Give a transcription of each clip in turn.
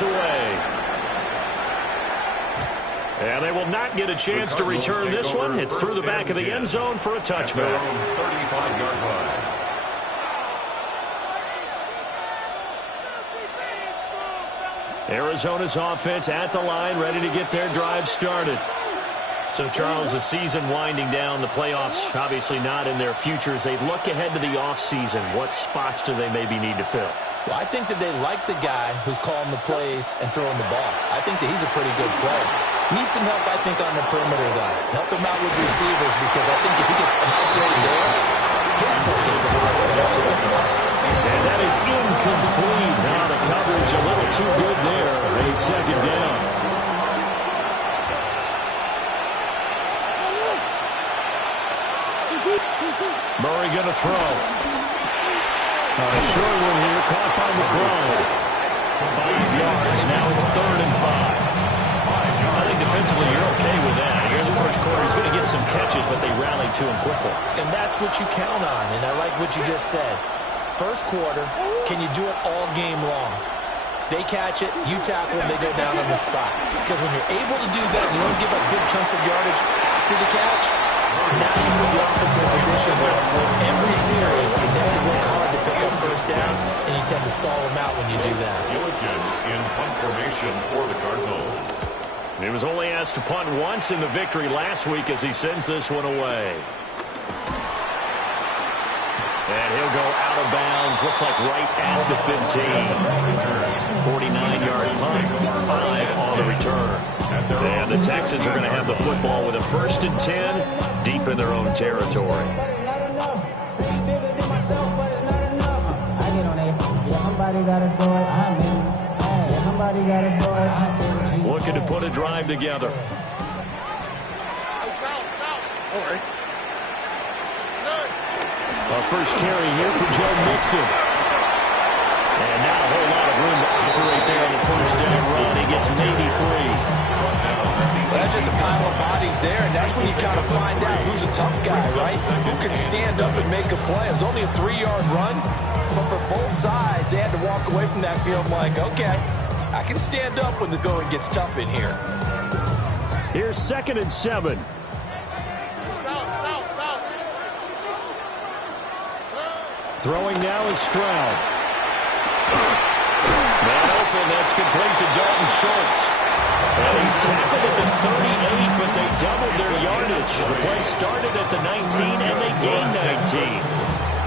goes away. And they will not get a chance to return this one. It's through the back of the end zone for a touchback. 35-yard line. Arizona's offense at the line, ready to get their drive started. So, Charles, the season winding down, the playoffs obviously not in their future. As they look ahead to the offseason, what spots do they maybe need to fill? Well, I think that they like the guy who's calling the plays and throwing the ball. I think that he's a pretty good player. Needs some help, I think, on the perimeter, though. Help him out with receivers, because I think if he gets an upgrade there, his play gets a lot better, too. And that is incomplete. Now the coverage a little too good there. A second down. Murray going to throw. A short one here, caught by McBride. 5 yards, now it's 3rd and 5. I think defensively you're okay with that. Here in the first quarter, he's going to get some catches, but they rallied to him quickly. And that's what you count on, and I like what you just said. First quarter, can you do it all game long? They catch it, you tackle them, they go down on the spot. Because when you're able to do that, you don't give up big chunks of yardage after the catch, now you put the offense in a position where every series they have to work hard to pick up first downs, and you tend to stall them out when you do that. Gillikin in punt formation for the Cardinals. He was only asked to punt once in the victory last week as he sends this one away. And he'll go out of bounds, looks like right at the 15. 49-yard punt, 5 on the return. And the Texans are going to have the football with a 1st and 10 deep in their own territory. Looking to put a drive together. Our first carry here for Joe Mixon. And not a whole lot of room to operate there on the first down run. He gets maybe 3. Well, that's just a pile of bodies there, and that's when you kind of find out who's a tough guy, right? Who can stand up and make a play. It was only a 3-yard run, but for both sides, they had to walk away from that field like, okay, I can stand up when the going gets tough in here. Here's 2nd and 7. Throwing now is Stroud. Man open, that's complete to Dalton Schultz. And he's tackled at the 38, but they doubled their yardage. The play started at the 19, and they gained 19.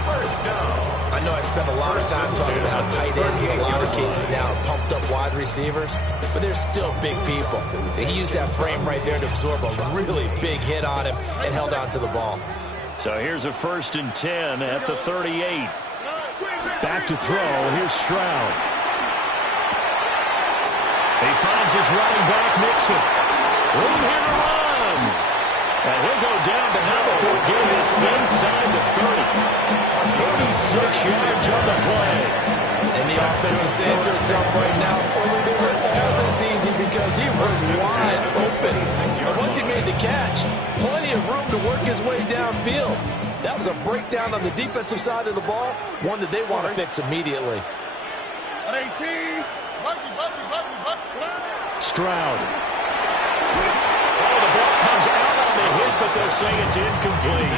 First down. I know I spent a lot of time talking about how tight ends in a lot of cases now are pumped up wide receivers, but they're still big people. He used that frame right there to absorb a really big hit on him and held on to the ball. So here's a 1st and 10 at the 38. Back to throw. Here's Stroud. He finds his running back, Mixon. Room here to run. And he'll go down, but not before getting this inside the 30. 36 yards on the play. And the offense is saying to itself right now, only they were all this easy because he was wide open. And once he made the catch, plenty of room to work his way downfield. That was a breakdown on the defensive side of the ball, one that they want to fix immediately. Stroud. Oh, the ball comes out on the hit, but they'll say it's incomplete.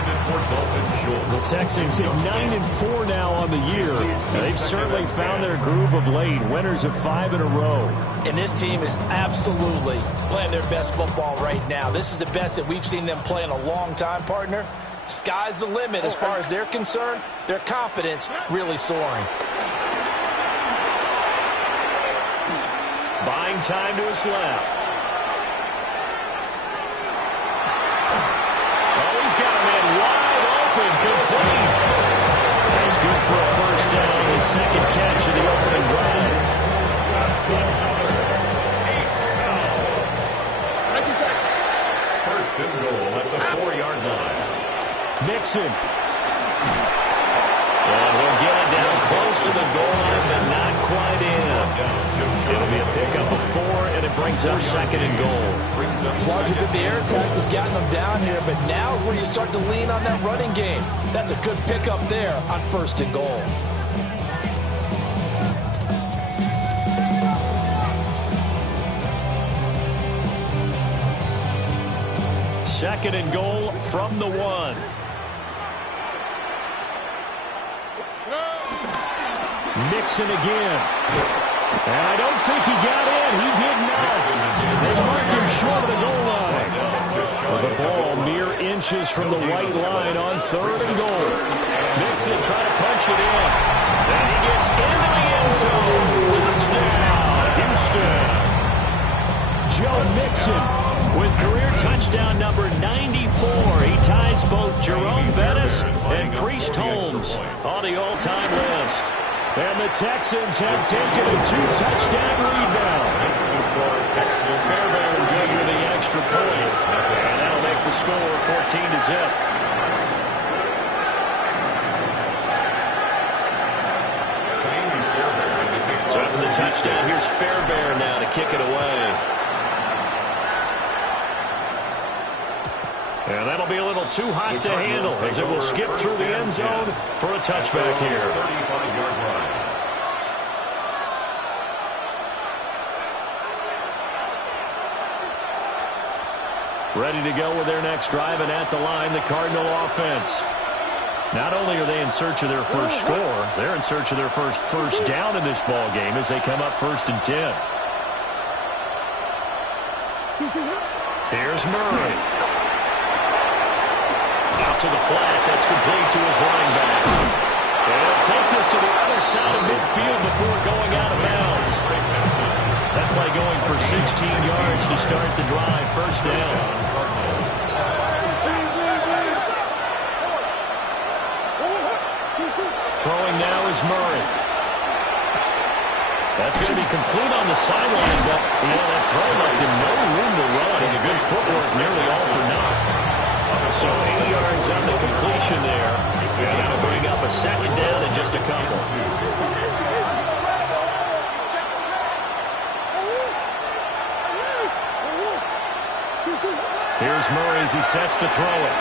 The Texans hit 9-4 now on the year. They've certainly found their groove of late. Winners of 5 in a row. And this team is absolutely playing their best football right now. This is the best that we've seen them play in a long time, partner. Sky's the limit as far as they're concerned. Their confidence really soaring. Buying time to his left. Oh, he's got a man wide open, complete. That's good for a first down. His second catch of the opening drive. First and goal at the 4-yard line. Mixon. And he'll get it down close to the goal line, but not quite in. It'll be a pickup of 4, and it brings up 2nd and goal. It's largely been the air attack that's gotten them down here, but now is where you start to lean on that running game. That's a good pickup there on 1st and goal. second and goal from the 1. Mixon again. And I don't think he got in. He did not. They mark him short of the goal line. The ball mere inches from the white line on 3rd and goal. Mixon trying to punch it in. And he gets into the end zone. Touchdown, Houston. Joe Mixon with career touchdown number 94. He ties both Jerome Bettis and Priest Holmes on the all-time list. And the Texans have taken a 2-touchdown lead now. Fairbairn good with the extra point. And that'll make the score 14-0. So after the touchdown, here's Fairbairn now to kick it away. And that'll be a little too hot to handle as it will skip through the end zone for a touchback here. 35-yard line. Ready to go with their next drive, and at the line, the Cardinal offense. Not only are they in search of their first score, they're in search of their first down in this ball game as they come up 1st and 10. Here's Murray. Out to the flat. That's complete to his running back. And he'll take this to the other side of midfield before going out of bounds. That play going for 16 yards to start the drive. First down. Throwing now is Murray. That's going to be complete on the sideline, but that throw left him no room to run, and the good footwork nearly all for naught. So 80 yards on the completion there. And that'll bring up a second down and just a couple. Here's Murray as he sets to throw it.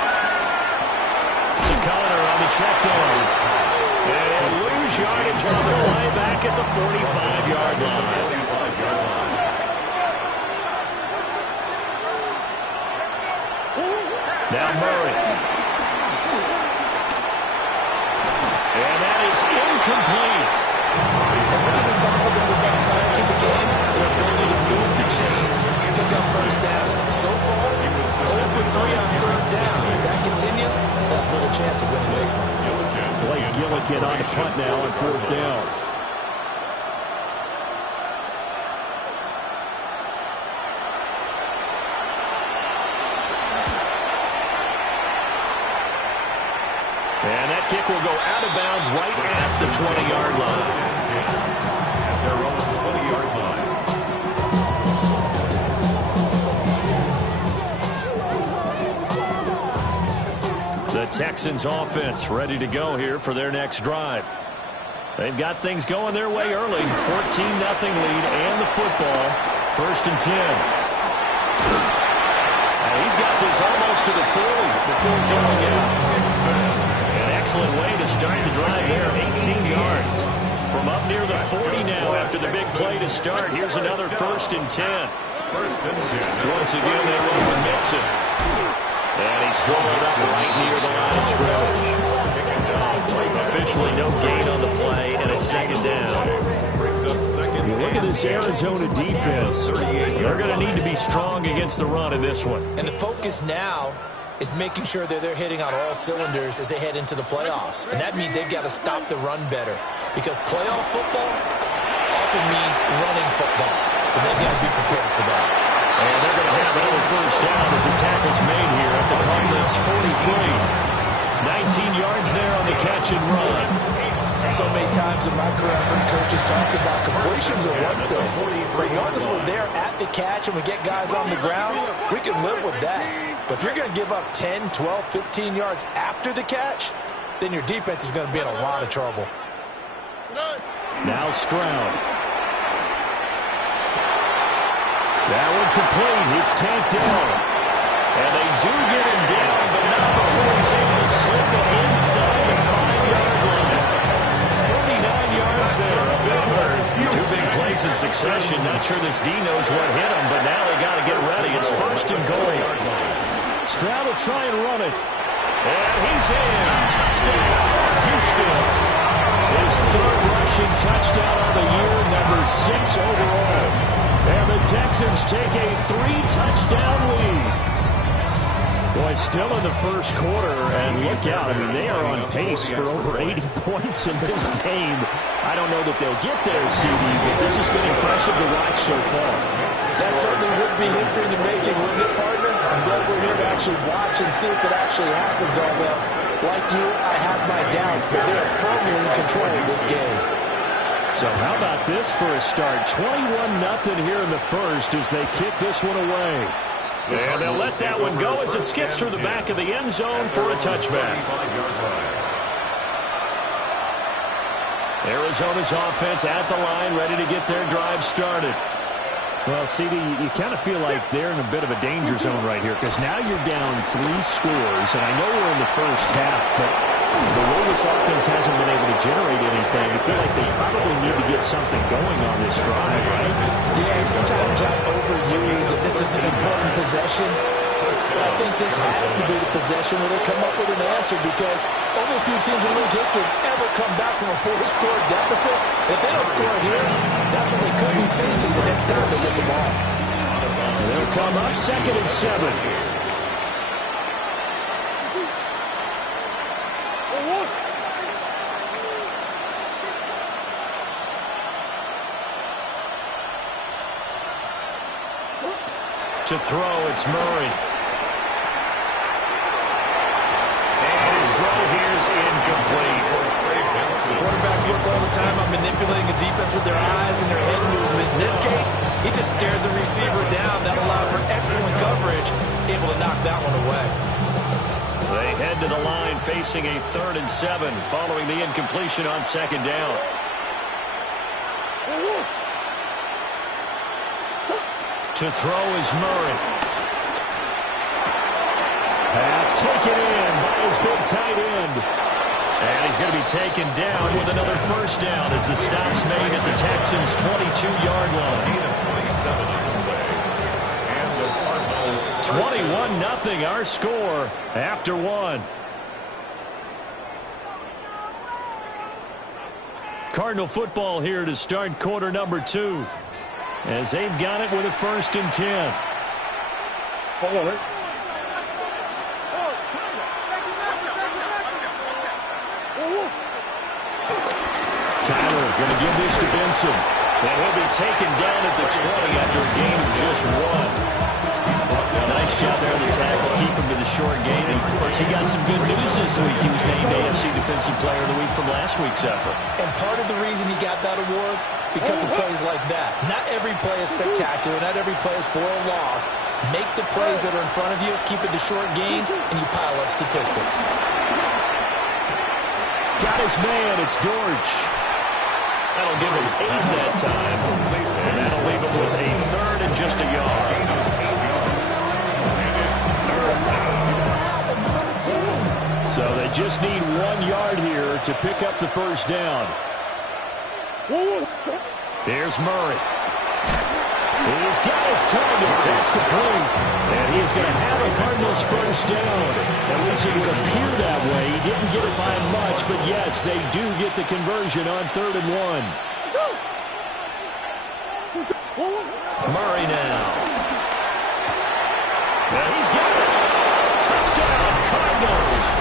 To Connor on the check down. And he'll lose yardage on the play back at the 45-yard line. Now Murray. And that is incomplete. Every time we're going to get back to the game, their ability to move the chains, pick up first downs. So far, 0 for 3 on 3rd down. If that continues, they'll have little chance of winning this one. Blake Gillikin on the punt now on 4th down. And that kick will go out of bounds right at the 20-yard line. Their own 20-yard line. The Texans offense ready to go here for their next drive. They've got things going their way early. 14-0 lead and the football. 1st and 10. And he's got this almost to the 40 before going out. An excellent way to start the drive there. 18 yards. From up near the 40 now after the big play to start. Here's another 1st and 10. 1st and 10. Once again, they run with Mixon. And he's swallowed up right near the line of scrimmage. Officially no gain on the play, and it's 2nd down. You look at this Arizona defense. They're going to need to be strong against the run in this one. And the focus now is making sure that they're hitting on all cylinders as they head into the playoffs. And that means they've got to stop the run better. Because playoff football often means running football. So they've got to be prepared for that. And they're going to have another first down as the tackle's made here at the Cardinals 43. 19 yards there on the catch and run. So many times in my career, I've heard coaches talk about completions are one thing. But as long as we're there at the catch and we get guys on the ground, we can live with that. But if you're going to give up 10, 12, 15 yards after the catch, then your defense is going to be in a lot of trouble. Now Stroud. That one complete. It's tanked down. And they do get him down, but not before he's able to slip it inside the 5-yard line. 39 yards there. A big hurt. 2 big plays in succession. Not sure this D knows what hit him, but now they got to get ready. It's 1st and goal. Stroud will try and run it. And he's in. Touchdown, Houston. His third rushing touchdown of the year, number 6 overall. And the Texans take a 3-touchdown lead. Boy, still in the first quarter, and look out. I mean, they are on pace for over 80 points in this game. I don't know that they'll get there, CD, but this has been impressive to watch so far. That certainly would be history in the making, wouldn't it, partner? I'm glad we're here to actually watch and see if it actually happens, although, like you, I have my doubts, but they're firmly in control of this game. So how about this for a start? 21-0 here in the first as they kick this one away. And they'll let that one go as it skips through the back of the end zone for a touchback. Arizona's offense at the line, ready to get their drive started. Well, CD, you kind of feel like they're in a bit of a danger zone right here because now you're down 3 scores, and I know we're in the first half, but the way this offense hasn't been able to generate anything, you feel like they probably need to get something going on this drive, right? Yeah, sometimes I overuse that this is an important possession. I think this has to be the possession where they come up with an answer because only a few teams in league history have ever come back from a 4-score deficit. If they don't score here, that's what they could be facing the next time they get the ball. They'll come up 2nd and 7. To throw, it's Murray. And his throw here's incomplete. Quarterbacks work all the time on manipulating a defense with their eyes and their head movement. In this case, he just stared the receiver down. That allowed for excellent coverage, able to knock that one away. They head to the line facing a 3rd and 7 following the incompletion on 2nd down. To throw is Murray. Pass taken in by his big tight end. And he's going to be taken down with another first down as the stop's made at the Texans' 22-yard line. 21-0 our score after 1. Cardinal football here to start quarter number 2. As they've got it with a 1st and 10. Kyler going to give this to Benson. And he'll be taken down at the 20 after a gain of just 1. A nice job there on the tackle. Keep him to the short game. And, of course, he got some good news this week. He was named AFC Defensive Player of the Week from last week's effort. And part of the reason he got that award, because of plays like that. Not every play is spectacular. Not every play is for a loss. Make the plays that are in front of you, keep it to short gains, and you pile up statistics. Got his man. It's Dortch. That'll give him 8 that time. And that'll leave him with a 3rd and just a yard. So they just need 1 yard here to pick up the first down. Here's Murray. He's got his target. That's complete. And he's going to have a Cardinals first down. At least it would appear that way. He didn't get it by much, but yes, they do get the conversion on 3rd and 1. Murray now. And he's got it. Touchdown, Cardinals.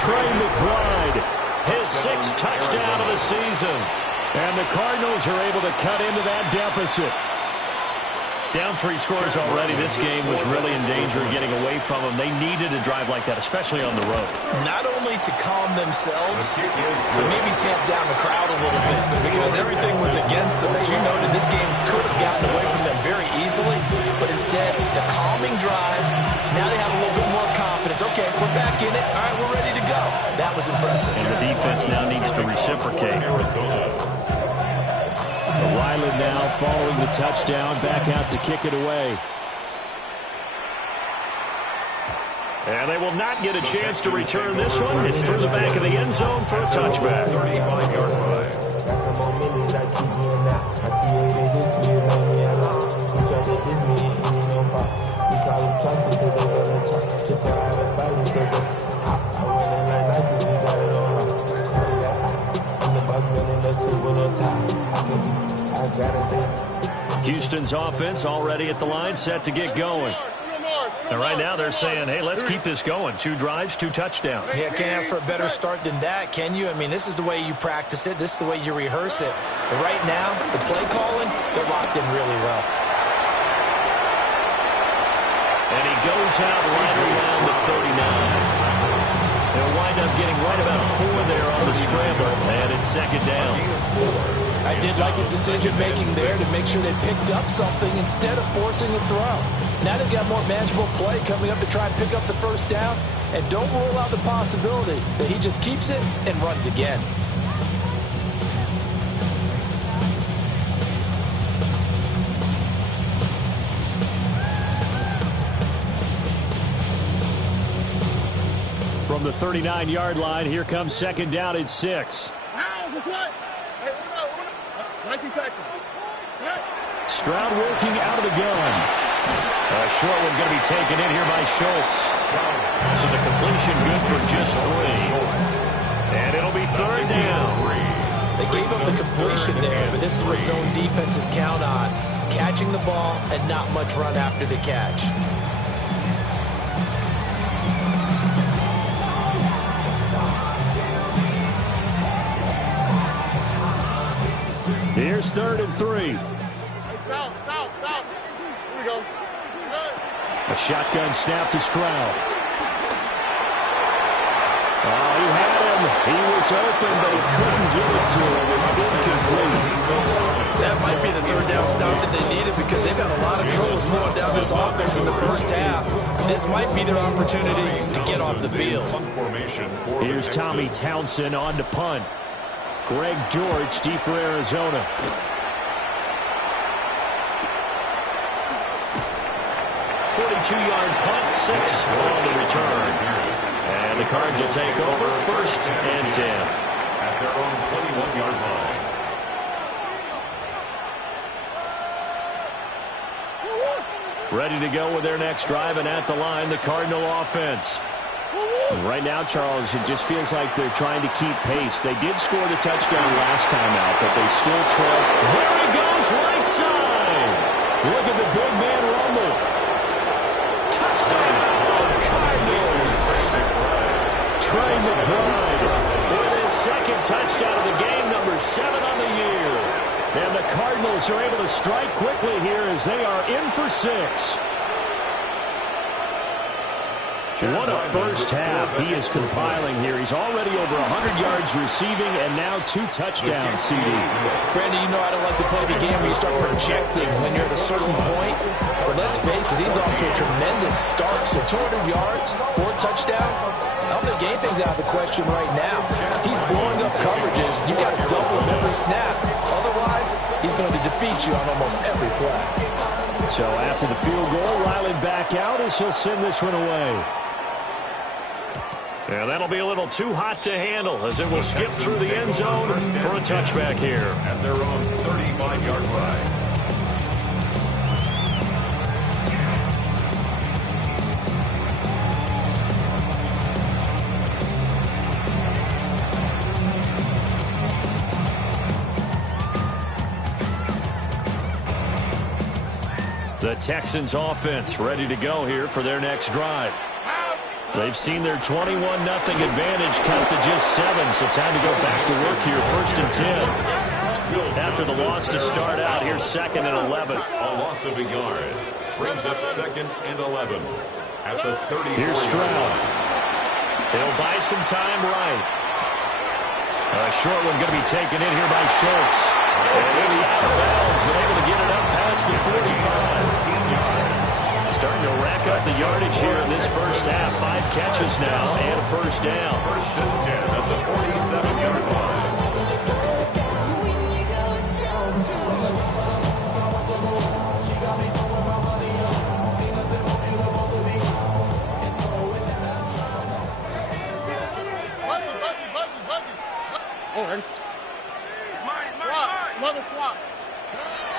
Trey McBride, his 6th touchdown of the season. And the Cardinals are able to cut into that deficit. Down 3 scores already. This game was really in danger of getting away from them. They needed a drive like that, especially on the road. Not only to calm themselves, but maybe tamp down the crowd a little bit because everything was against them. As you noted, this game could have gotten away from them very easily, but instead, the calming drive, now they have a little bit more confidence. Okay, we're back in it. All right, we're ready to go. That was impressive. And the defense now needs to reciprocate. Ryland now following the touchdown, back out to kick it away. And they will not get a chance to return this one. It's through the back of the end zone for a touchback. 35-yard line. Houston's offense already at the line, set to get going. And right now they're saying, hey, let's keep this going. 2 drives, 2 touchdowns. Yeah, can't ask for a better start than that, can you? I mean, this is the way you practice it. This is the way you rehearse it. But right now, the play calling, they're locked in really well. And he goes out right around the 39. They'll wind up getting right about 4 there on the scramble, and it's second down. I did like his decision-making there to make sure they picked up something instead of forcing a throw. Now they've got more manageable play coming up to try and pick up the first down, and don't rule out the possibility that he just keeps it and runs again. From the 39-yard line, here comes second down at 6. Stroud working out of the gun. A short one going to be taken in here by Schultz. So the completion good for just 3. And it'll be third down. They gave up the completion there, but this is what zone defenses count on. Catching the ball and not much run after the catch. Here's 3rd and 3. South. Here we go. A shotgun snap to Stroud. Oh, he had him. He was open, but he couldn't get it to him. It's incomplete. That might be the 3rd down stop that they needed because they've had a lot of trouble slowing down this offense in the first half. This might be their opportunity to get off the field. Here's Tommy Townsend on to punt. Greg George, deep for Arizona. .42-yard punt, 6 on the return. And the Cards will take over 1st and 10. At their own 21-yard line. Ready to go with their next drive, and at the line, the Cardinal offense. And right now, Charles, it just feels like they're trying to keep pace. They did score the touchdown last time out, but they still trail. There he goes, right side. Look at the big man rumble. Touchdown, Cardinals. Trey McBride with his 2nd touchdown of the game, number 7 on the year. And the Cardinals are able to strike quickly here as they are in for 6. What a first half he is compiling here. He's already over 100 yards receiving and now 2 touchdowns, CD. Brandon, you know I don't like to play the game where you start projecting when you're at a certain point. But let's face it, he's off to a tremendous start. So 200 yards, 4 touchdowns. I don't think anything's out of the question right now. He's blowing up coverages. You got to double him every snap. Otherwise, he's going to defeat you on almost every play. So after the field goal, Riley back out as he'll send this one away. Yeah, that'll be a little too hot to handle as it will skip through the end zone for a touchback here. At their own 35-yard line. The Texans offense ready to go here for their next drive. They've seen their 21-0 advantage cut to just 7, so time to go back to work here, 1st and 10. After the loss to start out, here's 2nd and 11. A loss of a yard brings up 2nd and 11 at the 30. Here's Stroud. They'll buy some time right. A short one going to be taken in here by Schultz. And he'll be out of bounds, but able to get it up past the 45. Starting to rack up the yardage here in this first half. 5 catches now and a first down. 1st and 10 at the 47-yard line.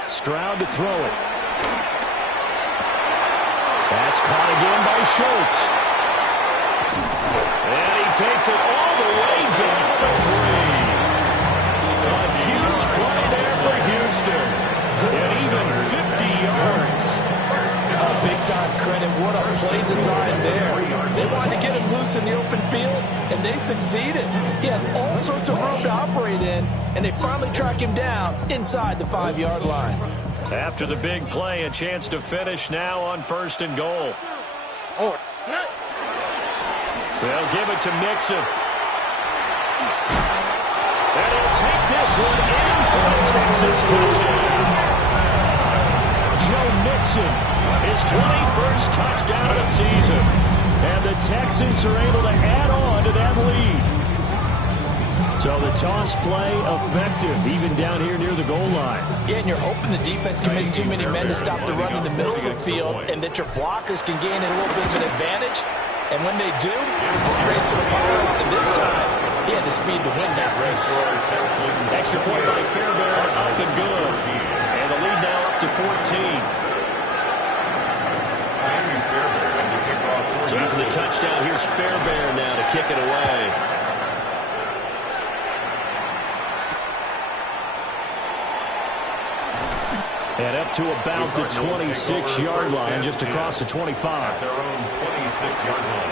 Stroud to throw it. That's caught again by Schultz. And he takes it all the way down to 3. A huge play there for Houston. play design there. They wanted to get him loose in the open field, and they succeeded. He had all sorts of room to operate in, and they finally track him down inside the 5-yard line. After the big play, a chance to finish now on 1st and goal. Oh, They'll give it to Mixon. And he'll take this one in for a Texas touchdown. Joe Mixon, his 21st touchdown of the season. And the Texans are able to add on to that lead. So the toss play effective, even down here near the goal line. Yeah, and you're hoping the defense can miss too many men to stop the run in the middle of the field and that your blockers can gain a little bit of an advantage. And when they do, race to the ball. And this time, he had the speed to win that race. Extra point by Fairbairn, up and good. And the lead now up to 14. So after the touchdown, here's Fairbairn now to kick it away. And up to about the 26-yard line, just across the 25. Their own 26-yard line.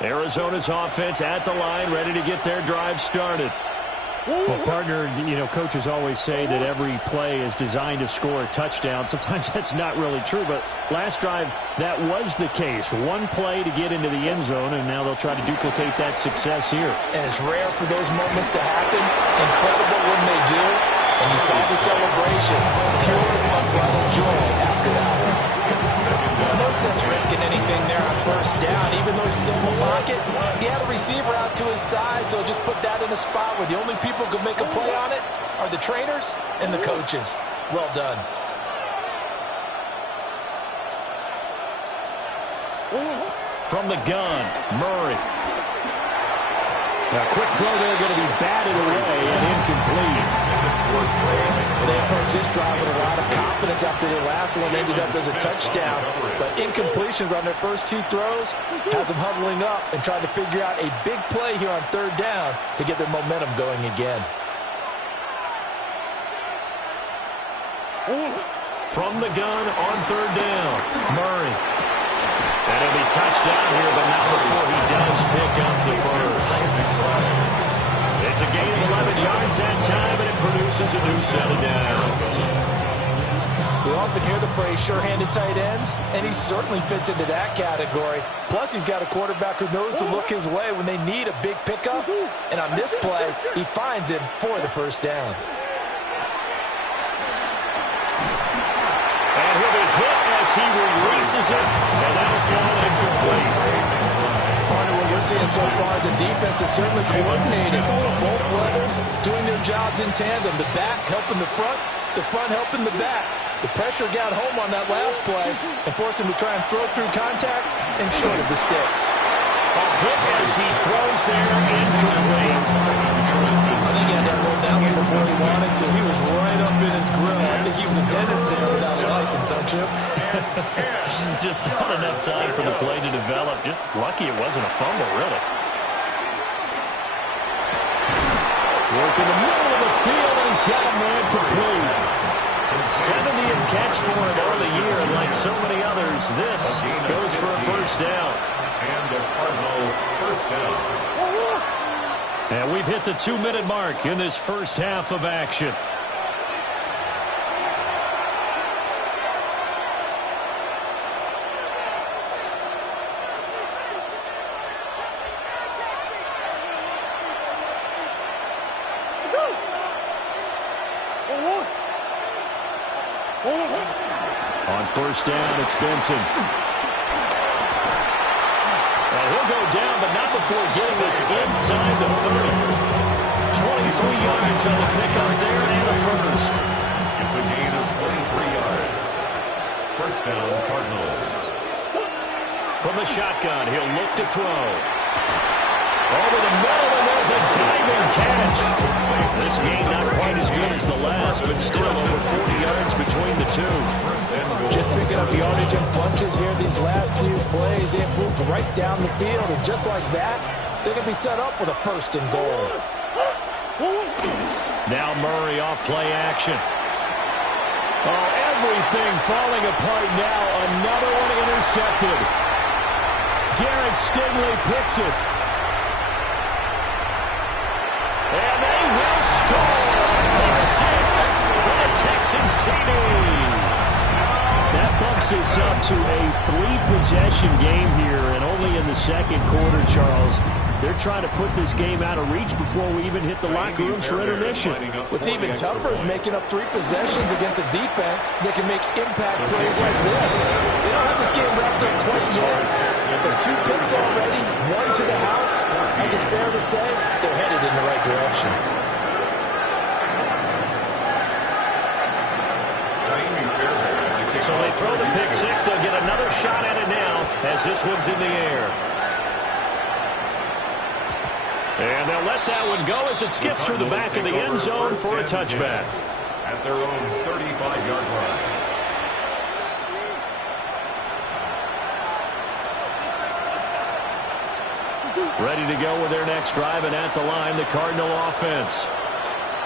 Arizona's offense at the line, ready to get their drive started. Well, partner, coaches always say that every play is designed to score a touchdown. Sometimes that's not really true, but last drive, that was the case. One play to get into the end zone, and now they'll try to duplicate that success here. And it's rare for those moments to happen. Incredible when they do. And you saw the celebration. Pure, unbridled joy after that. No sense risking anything there on 1st down. Even though he's still in the pocket, he had a receiver out to his side, so just put that in a spot where the only people who could make a play on it are the trainers and the coaches. Well done. From the gun, Murray. A quick throw there, going to be batted away and incomplete. They approached this drive with a lot of confidence after their last one ended up as a touchdown. But incompletions on their first 2 throws has them huddling up and trying to figure out a big play here on 3rd down to get their momentum going again. From the gun on 3rd down, Murray. And he'll be touched down here, but not before he does pick up the first. It's a gain of 11 yards that time, and it produces a new set of downs. We often hear the phrase sure-handed tight ends, and he certainly fits into that category. Plus, he's got a quarterback who knows to look his way when they need a big pickup. And on this play, he finds him for the 1st down. And he'll be hit as he releases it, and that'll fall incomplete. Partner, what we're seeing so far as a defense is certainly coordinated. Both levels doing their jobs in tandem. The back helping the front helping the back. The pressure got home on that last play and forced him to try and throw through contact and short of the sticks. A hit as he throws there, incomplete. I think he had to hold that one before he wanted to. He was right up in his grill. I think he was a dentist there without a license, don't you? Just not enough time for the play to develop. Just lucky it wasn't a fumble, really. Work in the middle of the field, and he's got a man complete. 70th catch for an early year, and like so many others, this goes for a 1st down. And a Cardinal 1st down. And we've hit the 2-minute mark in this first half of action. On 1st down, it's Benson. And he'll go down, but not before getting this inside the 30. 23 yards on the pickup there and a first. It's a gain of 23 yards. 1st down, Cardinals. From the shotgun, he'll look to throw. Over the middle, and there's a diving catch. This game not quite as good as the last, but still over 40 yards between the two. Just picking up yardage in bunches here these last few plays. They moved right down the field, and just like that, they can be set up with a first and goal. Now Murray off play action. Oh, everything falling apart now. Another one intercepted. Derek Stingley picks it. And they will score. Pick six for the Texans TD. That bumps us up to a 3-possession game here, and only in the second quarter, Charles. They're trying to put this game out of reach before we even hit the locker rooms for intermission. What's even tougher is making up 3 possessions against a defense that can make impact plays like this. They don't have this game wrapped up quite yet, but 2 picks already, 1 to the house. I think it's fair to say they're headed in the right direction. So they throw the pick six. They'll get another shot at it now as this one's in the air. And they'll let that one go as it skips through the back of the end zone for a touchback. At their own 35-yard line. Ready to go with their next drive, and at the line, the Cardinal offense.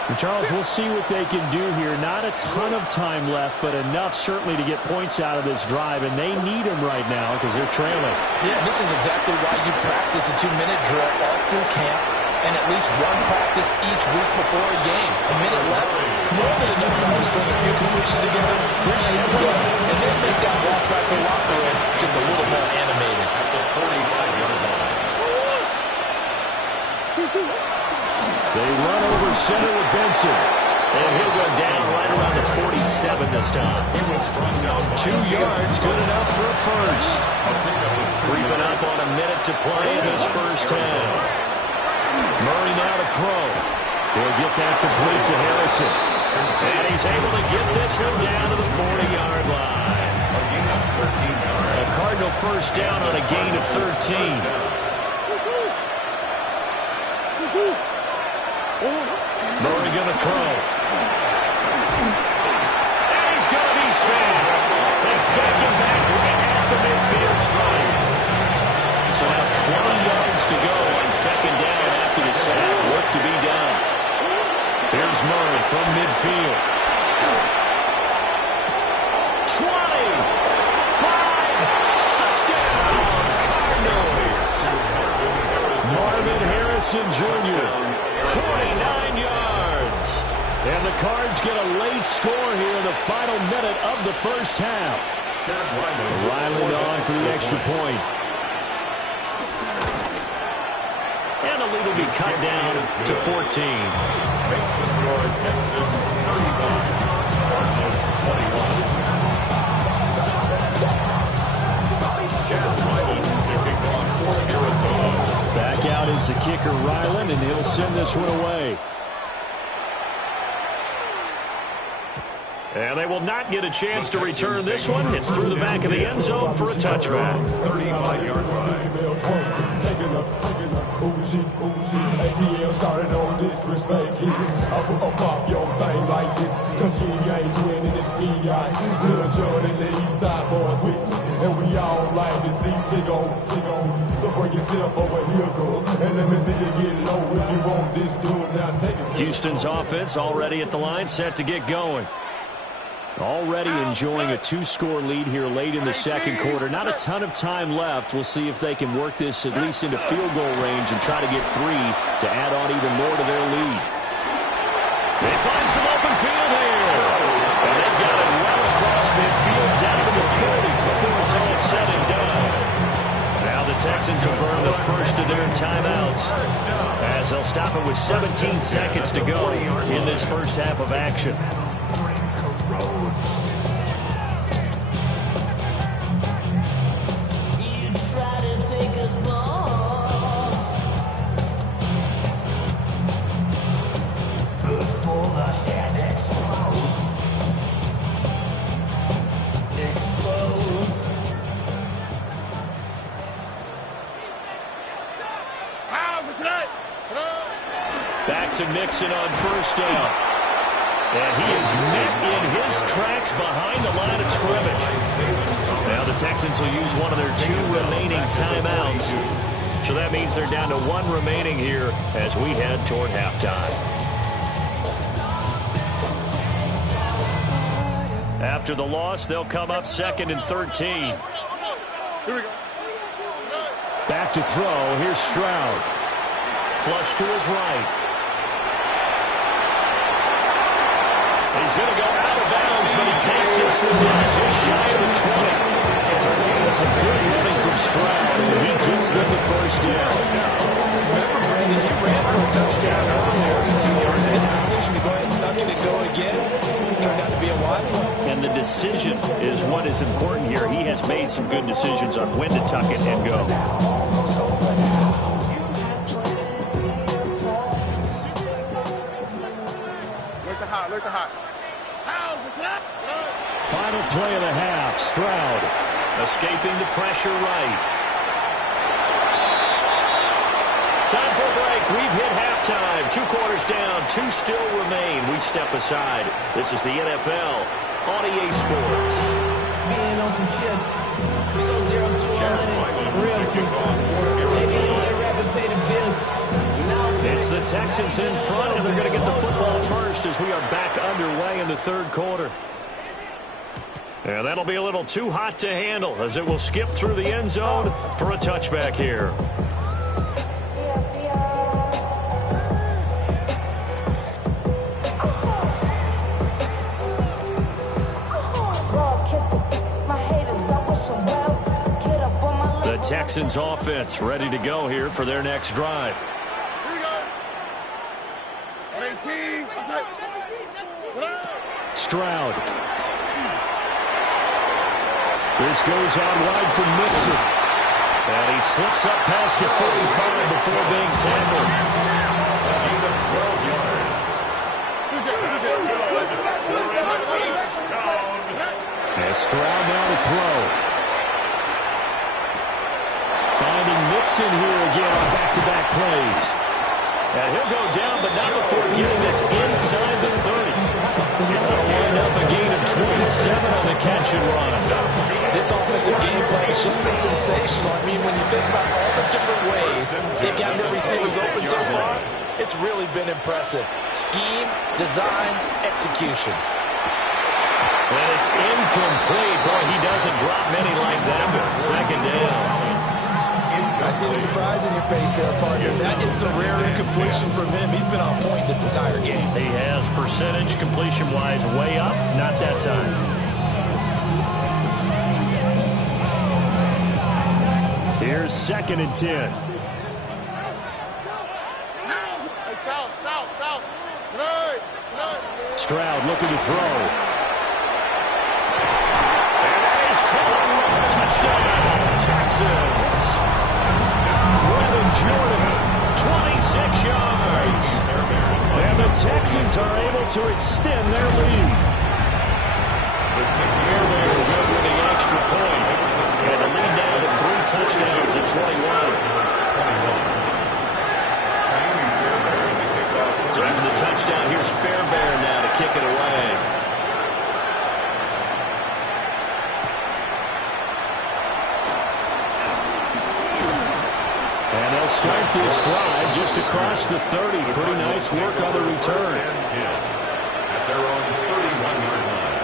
And Charles, we'll see what they can do here. Not a ton of time left, but enough certainly to get points out of this drive, and they need them right now because they're trailing. Yeah, this is exactly why you practice a 2-minute drill all through camp and at least 1 practice each week before a game. A minute left, more than enough time to string a few completions together, reach the end zone, and then make that walk back to the locker room just a little more animated. At the 45-yard line. They run over center with Benson. And he'll go down right around the 47 this time. 2 yards, good enough for a first. Creeping up on a minute to play in this first half. Murray now to throw. He'll get that complete to Harrison. And he's able to get this one down to the 40-yard line. A Cardinal first down on a gain of 13. Murray going to throw. And he's going to be sacked. They sack him back right at the midfield stripe. So now 20 yards to go on second down after the sack. Work to be done. Here's Murray from midfield. 20. 5. Touchdown. Cardinals. Marvin Harrison Jr. 49 yards. And the Cards get a late score here in the final minute of the first half. Ryland on for the extra point. And the lead will be cut down to 14. Makes the score Texans 35, Cardinals 21. Chad Ryland to kick off for Arizona. Back out is the kicker, Ryland, and he'll send this one away. And they will not get a chance to return this one. It's through the back of the end zone for a touchback. 35-yard line. ATL started on disrespect. I pop your thing like this, cause you ain't winning this PI. Little John and the East Side boys with me, and we all like to see tick on. So bring yourself over here, girl, and let me see you get low if you want this dude. Now take it. Houston's offense already at the line, set to get going. Already enjoying a 2-score lead here late in the second quarter. Not a ton of time left. We'll see if they can work this at least into field goal range and try to get 3 to add on even more to their lead. They find some open field here. And they've got it well across midfield down to the 30 before it's all said and done. Now the Texans will burn the first of their timeouts as they'll stop it with 17 seconds to go in this first half of action. to Mixon on first down. And he is met in his tracks behind the line of scrimmage. Now the Texans will use one of their 2 remaining timeouts. So that means they're down to 1 remaining here as we head toward halftime. After the loss, they'll come up 2nd and 13. Here we go. Back to throw. Here's Stroud. Flush to his right. He's going to go out of bounds, but he takes us to the line just shy of the 20. Some good running from Stroud. He gets them the first down. Remember, Brandon, he ran for a touchdown earlier, so his decision to go ahead and tuck it and go again turned out to be a wise one. And the decision is what is important here. He has made some good decisions on when to tuck it and go. Look at hot. Final play of the half. Stroud escaping the pressure right. Time for a break. We've hit halftime. 2 quarters down. 2 still remain. We step aside. This is the NFL on EA Sports. Being on some chip. We go 0 to 100 real quick. Maybe only rapid pay the bills. It's the Texans in front, and they're going to get the football first as we are back underway in the 3rd quarter. And that'll be a little too hot to handle as it will skip through the end zone for a touchback here. The Texans offense ready to go here for their next drive. Stroud. This goes out wide for Mixon. And he slips up past the 45 before being tackled. And Stroud now to throw. Finding Mixon here again on back-to-back plays. And he'll go down, but not before getting this inside the 30. It'll wind up a gain of 27 on the catch and run. This offensive game plan has just been sensational. I mean, when you think about all the different ways they've got their receivers open so far, it's really been impressive. Scheme, design, execution. And it's incomplete. Boy, he doesn't drop many like that, but 2nd down. I see the surprise in your face there, partner. That is a rare incompletion from him. He's been on point this entire game. He has percentage completion-wise way up. Not that time. Here's 2nd and 10. Stroud looking to throw. And that is caught. Touchdown, Texans. Jordan, 26 yards. and the Texans are able to extend their lead. Fairbairn good with the extra point. And the lead down to 3 touchdowns at 21. So after the touchdown, here's Fairbairn now to kick it away. And they'll start this drive just across the 30. Pretty nice work on the return. At their own 31-yard line.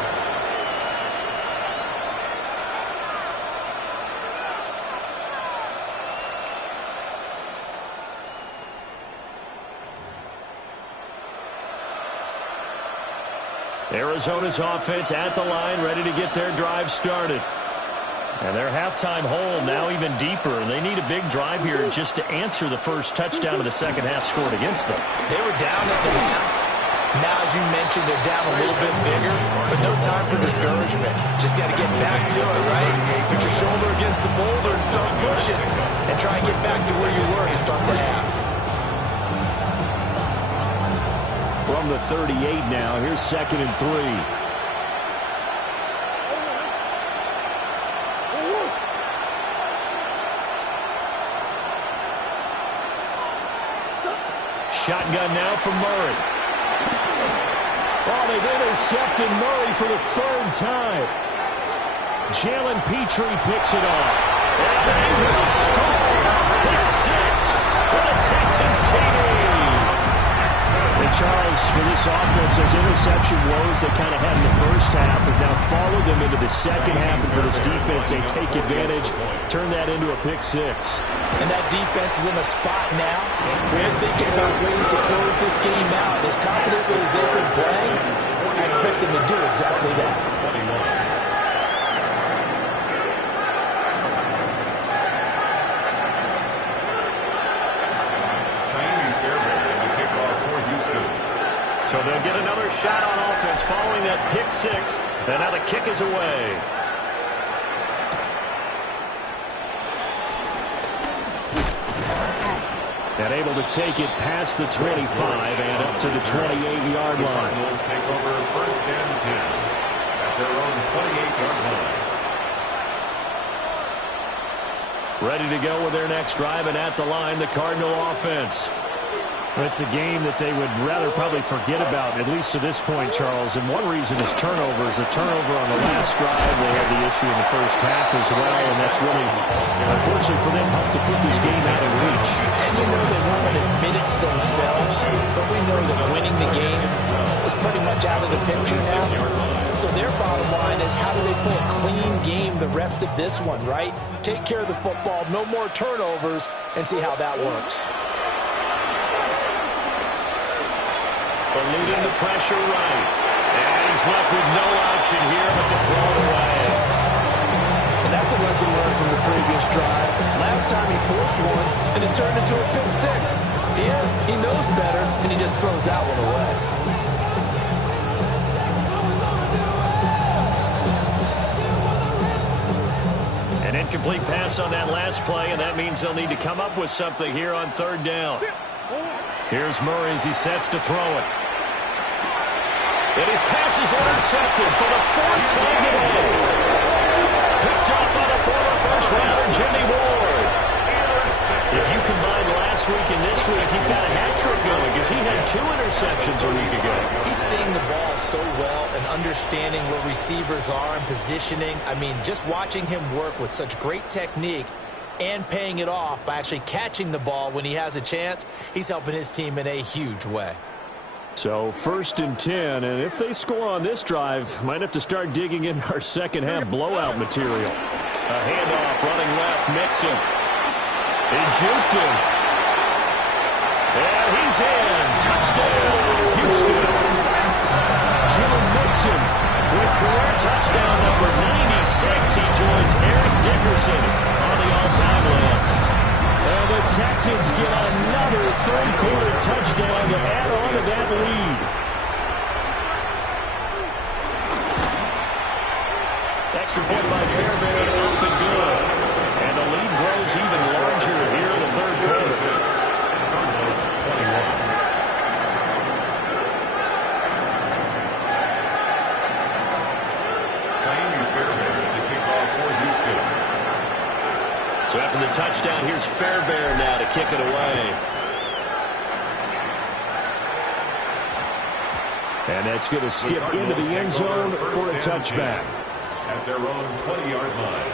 Arizona's offense at the line, ready to get their drive started. And their halftime hole now even deeper, and they need a big drive here just to answer the first touchdown of the second half scored against them. They were down at the half. Now, as you mentioned, they're down a little bit bigger, but no time for discouragement. Just got to get back to it, right? Put your shoulder against the boulder and start pushing, and try and get back to where you were to start the half. From the 38 now, here's 2nd and 3. Shotgun now from Murray. Oh, they've intercepted Murray for the third time. Jalen Petrie picks it off. And they will score. Pick 6 for the Texans TD. And Charles, for this offense, those interception woes they kind of had in the first half have now followed them into the second half. And for this defense, they take advantage, turn that into a pick 6. And that defense is in a spot now where they're thinking about ways to close this game out. As confidently as they've been playing, I expect them to do exactly that. So they'll get another shot on offense following that pick 6. And now the kick is away. And able to take it past the 25 and up to the 28-yard line. Cardinals take over 1st and 10 at their own 28-yard line. Ready to go with their next drive, and at the line, the Cardinal offense. It's a game that they would rather probably forget about, at least to this point, Charles. And one reason is turnovers. A turnover on the last drive. They had the issue in the first half as well, and that's really, unfortunately for them, helped to put this game out of reach. And you know they won't admit it to themselves, but we know that winning the game is pretty much out of the picture now. So their bottom line is, how do they play a clean game the rest of this one, right? Take care of the football, no more turnovers, and see how that works. Eluding the pressure right. And he's left with no option here but to throw it away. And that's a lesson learned from the previous drive. Last time he forced one, and it turned into a pick 6. Here, he knows better, and he just throws that one away. An incomplete pass on that last play, and that means they'll need to come up with something here on 3rd down. Here's Murray as he sets to throw it. And his pass is intercepted for the 4th time today. Picked up by the former first-rounder Jimmy Ward. If you combine last week and this week, he's got a hat trick going because he had 2 interceptions a week ago. He's seeing the ball so well and understanding where receivers are and positioning. I mean, just watching him work with such great technique and paying it off by actually catching the ball when he has a chance, he's helping his team in a huge way. So 1st and 10, and if they score on this drive, might have to start digging in our second half blowout material. A handoff running left, Mixon. He juked him. And he's in. Touchdown, Houston. Jalen Mixon With career touchdown number 96, he joins Eric Dickerson on the all-time list. And the Texans get another 3rd-quarter touchdown to add on to that lead. Extra point by Fairbairn, up and good. And the lead grows even larger here in the 3rd quarter. So after the touchdown, here's Fairbairn now to kick it away. And that's going to skip into the end zone for a touchback. At their own 20-yard line.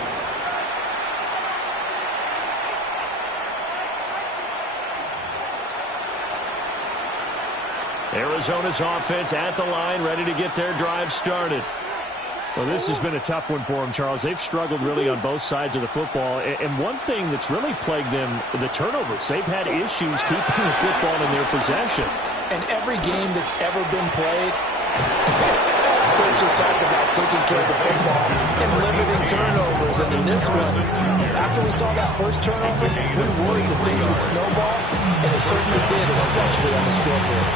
Arizona's offense at the line, ready to get their drive started. Well, this has been a tough one for them, Charles. They've struggled really on both sides of the football. And one thing that's really plagued them, the turnovers. They've had issues keeping the football in their possession. And every game that's ever been played, coaches talk about taking care of the football and limiting turnovers. And in this one, after we saw that first turnover, we worried that things would snowball, and it certainly did, especially on the scoreboard.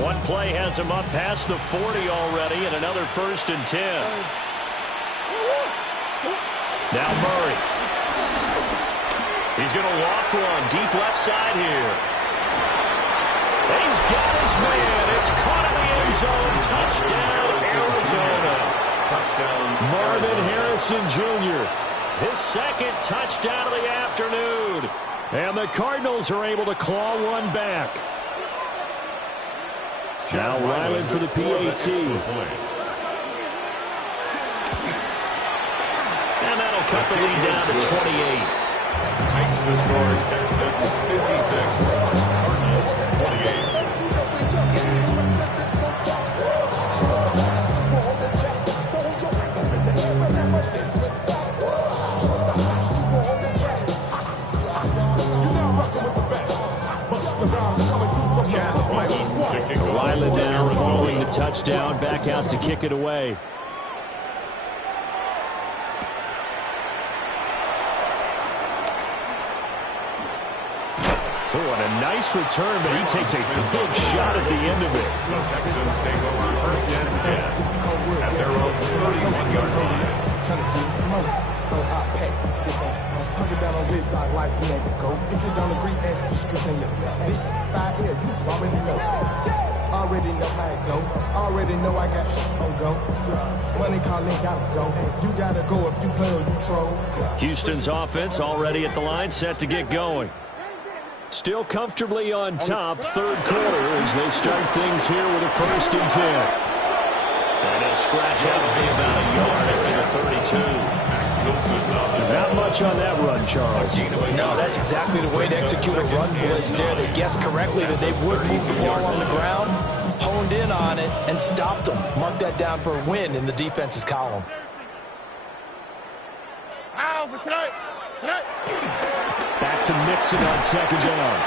One play has him up past the 40 already, and another 1st and 10. Now Murray. He's going to walk one deep left side here. He's got his man. It's caught in the end zone. Touchdown, Arizona. Touchdown, Marvin Harrison Jr. His second touchdown of the afternoon. And the Cardinals are able to claw one back. Now Ryland for the PAT. And that'll cut the lead down to 28. Makes the score Texans 56. Cardinals 28. Ryland now following the touchdown, back out to kick it away. Oh, and a nice return, but he takes a big shot at the end of it. The Texans take over first and 10 at their own 31-yard line. Trying to get smoke. Oh, I pack this on. I'm talking down on this side like he ain't the GOAT. If you don't agree, ask the streets and your bitch. 5 years, you already know. Already know how it go. Already know I got shit on go. Money calling, gotta go. You gotta go if you play or you troll. Houston's offense already at the line, set to get going. Still comfortably on top, third quarter as they start things here with a 1st and 10. And he'll scratch out only about a yard after the 32. Not much on that run, Charles. No, that's exactly the way to execute a run blitz there. They guessed correctly that they would move the ball on the ground, honed in on it, and stopped them. Mark that down for a win in the defense's column. Back to Mixon on second down.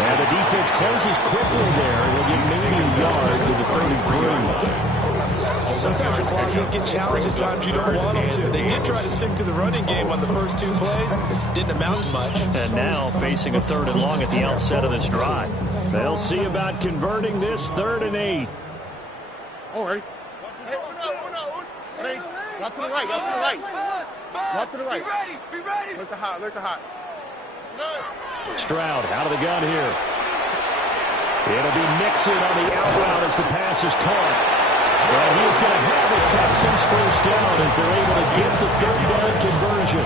And the defense closes quickly there. They'll get maybe a yard to the 33. Sometimes your qualities get challenged at times you don't want them to. They did try to stick to the running game on the first 2 plays. Didn't amount to much. And now facing a 3rd and long at the outset of this drive. They'll see about converting this 3rd and 8. All right. Hey, y'all to the right. Y'all to the right. Y'all to the right. Be ready. Look the hot. Look the hot. Stroud out of the gun here. It'll be Mixon on the out route as the pass is caught. And he's going to have the Texans first down as they're able to get the 3rd down conversion.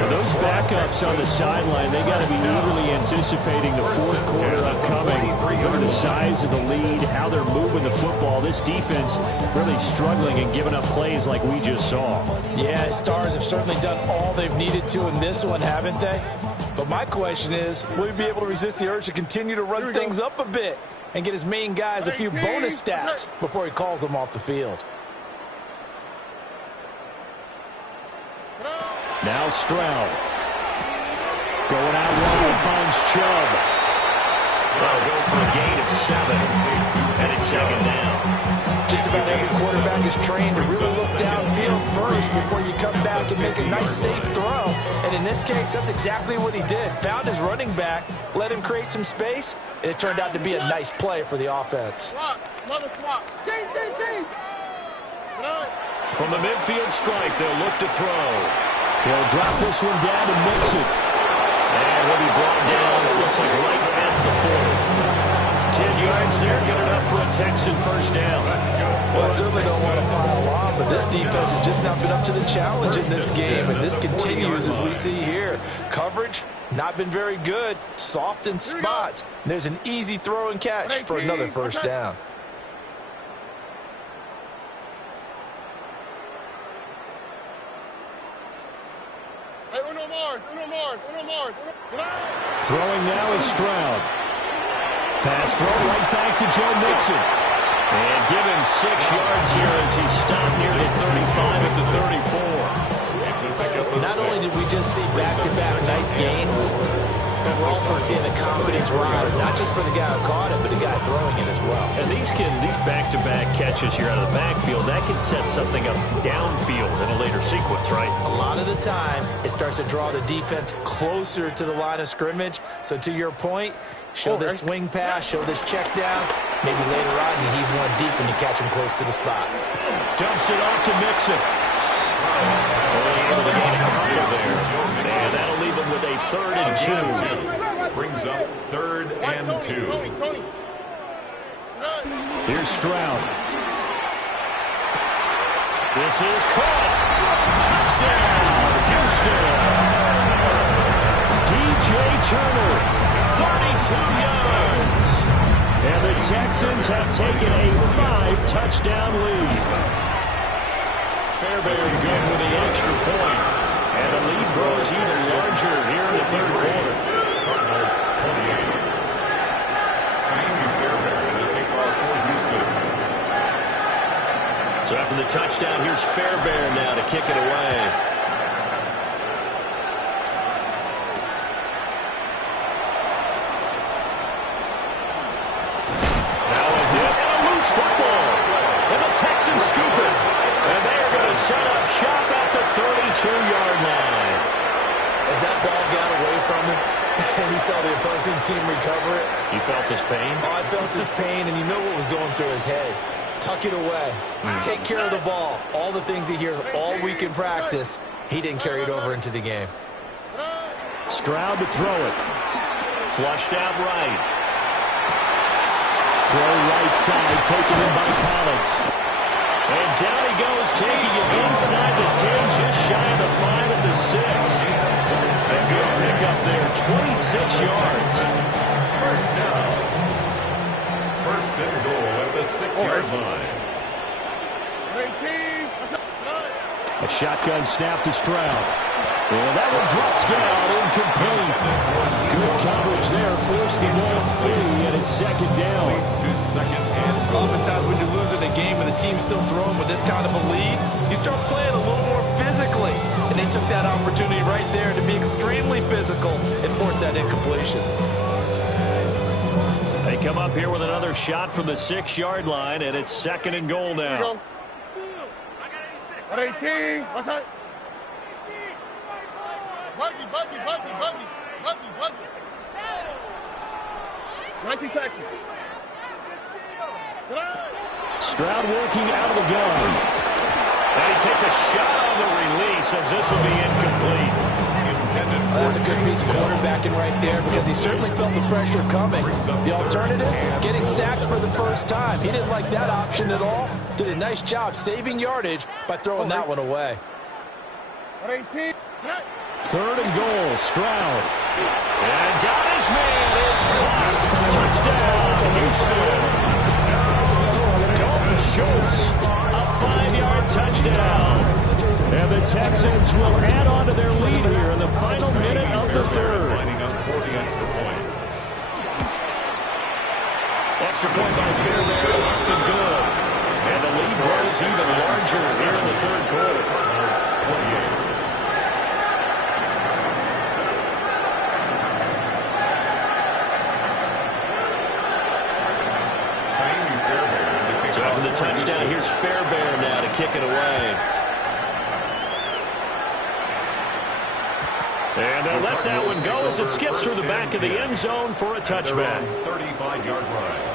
And those backups on the sideline, they got to be eagerly anticipating the 4th quarter upcoming. Look at the size of the lead, how they're moving the football. This defense really struggling and giving up plays like we just saw. Yeah, Stars have certainly done all they've needed to in this one, haven't they? But my question is, will he be able to resist the urge to continue to run things up a bit and get his main guys a few bonus stats before he calls them off the field? Now Stroud. Going out wide, finds Chubb. That'll go for a gain of 7. And it's second down. Just about every quarterback is trained to really look downfield first before you come back and make a nice, safe throw. And in this case, that's exactly what he did. Found his running back, let him create some space, and it turned out to be a nice play for the offense. From the midfield stripe, they'll look to throw. He'll drop this one down to Mixon. And he'll be brought down, it looks like right at the 40. 10 yards there, good enough for a Texan first down. Well, I certainly don't want to pile on, but this defense has just not been up to the challenge in this game, and this continues as we see here. Coverage, not been very good, soft in spots. There's an easy throw and catch for another first down. Throwing now is Stroud. Pass throw right back to Joe Mixon. And given 6 yards here as he stopped near the 35 at the 34. Not only did we just see back-to-back nice gains, but we're also seeing the confidence rise, not just for the guy who caught it, but the guy throwing it as well. And these back-to-back catches here out of the backfield, that can set something up downfield in a later sequence, right? A lot of the time, it starts to draw the defense closer to the line of scrimmage. So to your point, show this swing pass, show this check down. Maybe later on you heave one deep when you catch him close to the spot. Dumps it off to Mixon. Able to gain a couple there. And that'll leave him with a 3rd and 2. Brings up 3rd and 2. Here's Stroud. This is caught. Touchdown, Houston. DJ Turner, 32 yards. And the Texans have taken a 5-touchdown lead. Fairbairn good with the extra point. And the lead grows even larger here in the third quarter. Cardinals 28. Amy Fairbairn to take off for Houston. So after the touchdown, here's Fairbairn now to kick it away. Now a hit and a loose football. And the Texans scoop it. And they're going to set up shop at the 32-yard line. As that ball got away from him, and he saw the opposing team recover it. You felt his pain? Oh, I felt his pain, and you know what was going through his head. Tuck it away. Take care of the ball. All the things he hears all week in practice, he didn't carry it over into the game. Stroud to throw it. Flushed out right. Throw right side, taken in by Collins. And down he goes, taking it inside the 10, just shy of the 5 at the 6. A good pickup there, 26 yards. First down. First and goal at the 6-yard line. A shotgun snap to Stroud. And that one drops down, incomplete. Good coverage there, forced the ball free, and it's second down. Leads to second and goal. Oftentimes when you're losing a game and the team's still throwing with this kind of a lead, you start playing a little more physically. And they took that opportunity right there to be extremely physical and force that incompletion. They come up here with another shot from the 6-yard line, and it's second and goal now. 18. What's that? Buggy. 19 Texas. Stroud working out of the gun. And he takes a shot on the release as this will be incomplete. That's a good piece of quarterbacking right there because he certainly felt the pressure coming. The alternative, getting sacked for the first time. He didn't like that option at all. Did a nice job saving yardage by throwing that one away. 18. Third and goal, Stroud. And got his man. It's caught. Touchdown, Houston. Dalton Schultz, a 5-yard touchdown. And the Texans will add on to their lead here in the final minute of the third. Lining up for the extra point. Extra point by Fairbairn, up and good. And the lead grows even larger here in the third quarter. 28. So after the touchdown, here's Fairbairn now to kick it away. And they'll let that one go as it skips through the back of the end zone for a touchback. 35-yard line.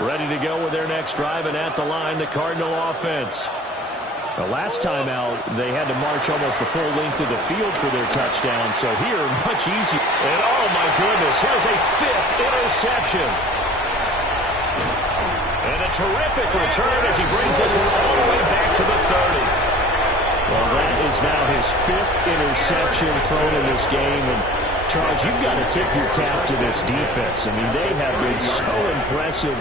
Ready to go with their next drive, and at the line, the Cardinal offense. The last time out, they had to march almost the full length of the field for their touchdown, so here, much easier. And oh my goodness, here's a 5th interception. And a terrific return as he brings us all the way back to the 30. Well, that is now his 5th interception thrown in this game, and Charles, you've got to tip your cap to this defense. I mean, they have been so impressive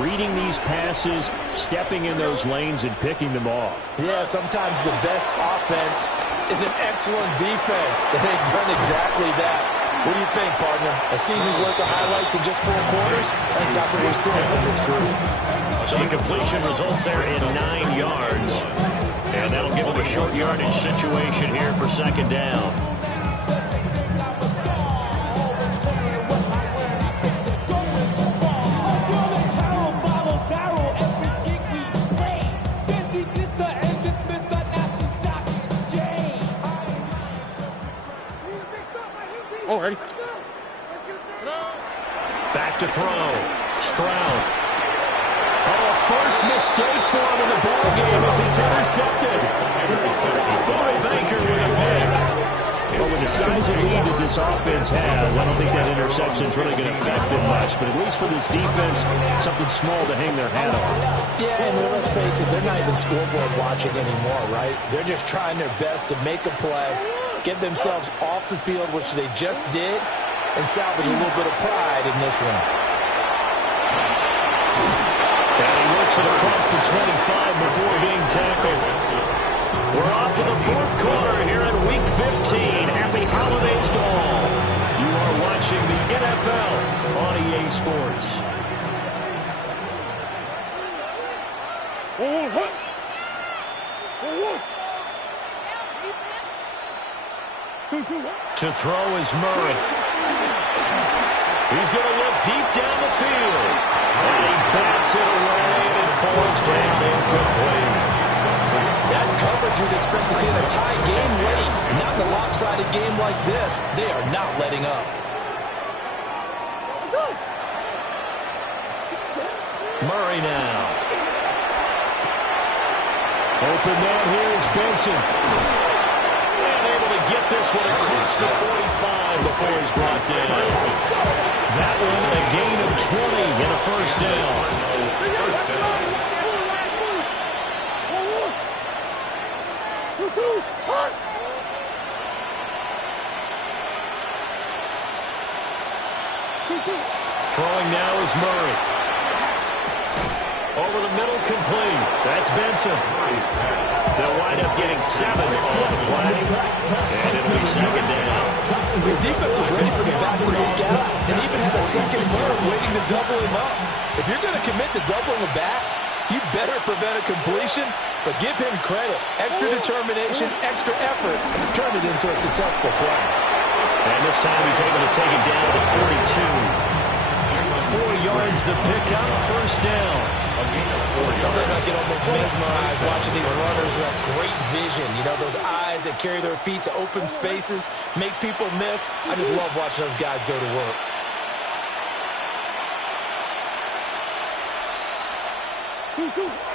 reading these passes, stepping in those lanes, and picking them off. Yeah, sometimes the best offense is an excellent defense, and they've done exactly that. What do you think, partner? A season's worth of highlights in just 4 quarters? That's what we're seeing in this group. So the completion results there in 9 yards. And that'll give them a short yardage situation here for second down. Ready? Back to throw. Stroud. Oh, a first mistake for him in the ball game as it's intercepted. Boy Baker with a pick. But with the size of lead that this offense has, I don't think that interception is really going to affect them much. But at least for this defense, something small to hang their hat on. Yeah, and let's face it, they're not even scoreboard watching anymore, right? They're just trying their best to make a play, get themselves off the field, which they just did, and salvage a little bit of pride in this one. And he works it across the 25 before being tackled. We're off to the fourth quarter here in Week 15. Happy holidays to all. You are watching the NFL on EA Sports. To throw is Murray. He's going to look deep down the field. And he bats it away, and it falls down incomplete. That's coverage you'd expect to see in a tie game late. Not in a lopsided game like this. They are not letting up. Murray now. Open man here is Benson. And able to get this one across the 45 before he's brought down. That one a gain of 20 and a first down. First down. Throwing now is Murray. Over the middle, complete. That's Benson. They'll wind up getting 7 on the play. And it'll be second down. The defense was ready for the back to look out and even had a second player waiting to double him up. If you're going to commit to doubling the back, you better prevent a completion, but give him credit. Extra determination, extra effort, turn it into a successful play. And this time he's able to take it down to 42. 4 yards the pickup, first down. Sometimes I get almost mesmerized watching these runners who have great vision. You know, those eyes that carry their feet to open spaces, make people miss. I just love watching those guys go to work.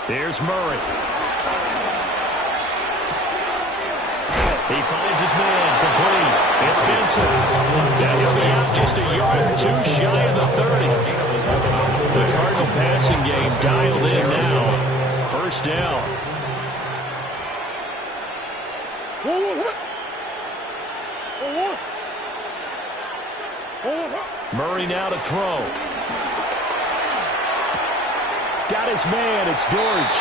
Here's Murray. He finds his man, complete. It's Benson. And he'll be out just a yard or two shy of the 30. The Cardinal passing game dialed in now. First down. Murray now to throw. Got his man. It's Dortch.